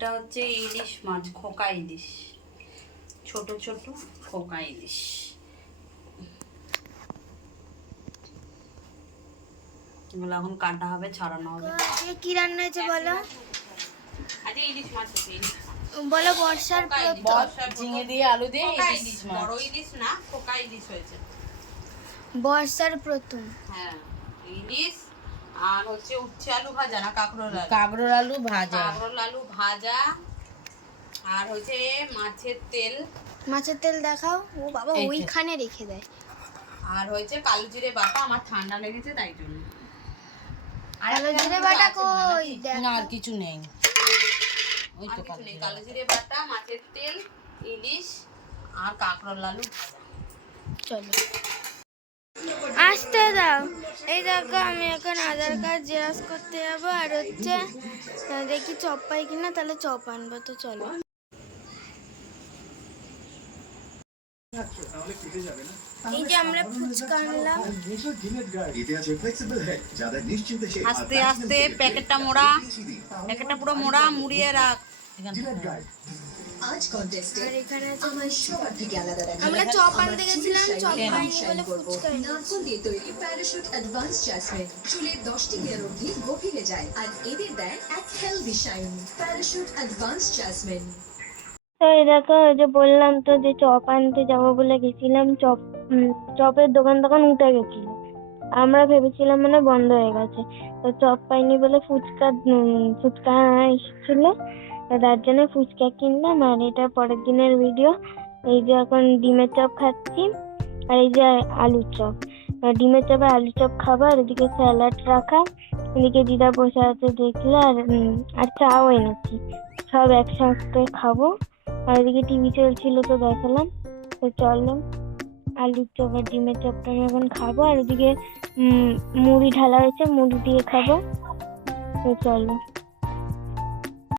এটা হচ্ছে ইলিশ মাছ, খোকা ইলিশ, ছোট ছোট খোকা ইলিশ। এগুলো এখন কাটা হবে, ছাড়ানো হবে। আজকে কি রান্না হয়েছে বলো? আজকে ইলিশ মাছ হচ্ছে, ইলিশ মাছ। বলো বর্ষার ঝিঙে দিয়ে আলু দিয়ে ইলিশ মাছ। বড় ইলিশ না, খোকা ইলিশ হয়েছে। বর্ষার প্রথম। হ্যাঁ, ইলিশ আর হচ্ছে উচ্ছে আলু ভাজা না কাঁকরোল আলু? কাঁকরোল আলু ভাজা। কাঁকরোল আলু ভাজা আর হচ্ছে মাছের তেল। মাছের তেল দেখাও। ও বাবা ওইখানে রেখে দেয়। আর হয়েছে কালো জিরে বাটা, আমার ঠান্ডা লেগেছে তাই জন্য। কালো জিরে বাটা কই? না আর কিছু নেই, ওই তো কালো জিরে বাটা, মাছের তেল, ইলিশ আর কাঁকরোল আলু ভাজা। চলো আসতে দাও। এই দেখো আমি এখন আধার কার্ড জেরক্স করতে যাবো, আর হচ্ছে দেখি চপ পাই কিনা, তাহলে চপ আনবো। তো চলো। এই যে আমরা ফুচকা আনলাম। আস্তে আস্তে প্যাকেটটা মোড়া, প্যাকেটটা পুরো মোড়া, মুড়িয়ে রাখ। আর এখানে আছে আমরা চপ আনতে গেছিলাম, চপ পাইনি বলে ফুচকা নারকেল দিয়ে তৈরি প্যারাশুট অ্যাডভান্স জ্যাসমিন চুলের 10টি লেয়ার অবধি গভীরে যায় আর এদের দেয় এক healthy shine. Parachute advance jasmine. তো এই দেখো, ওই যে বললাম তো যে চপ আনতে যাবো বলে গেছিলাম, চপের দোকান উঠে গেছিল। আমরা ভেবেছিলাম মানে বন্ধ হয়ে গেছে, তো চপ পাইনি বলে ফুচকা এসেছিল, তার জন্য ফুচকা কিনলাম। আর এটা পরের দিনের ভিডিও। এই যে এখন ডিমের চপ খাচ্ছি, আর এই যে আলুর চপ। ডিমের চপে আলুর চপ খাবো, আর এদিকে স্যালাড রাখা, এদিকে দিদা বসে আছে দেখলে, আর চাও এনেছি, সব একসাথে খাবো। আর এদিকে টিভি চলছিল তো দেখালাম। তো চলো, আলুর চপ আর ডিমের চপটা আমি এখন খাবো, আর ওদিকে মুড়ি ঢালা হয়েছে, মুড়ি দিয়ে খাবো। তো চলো।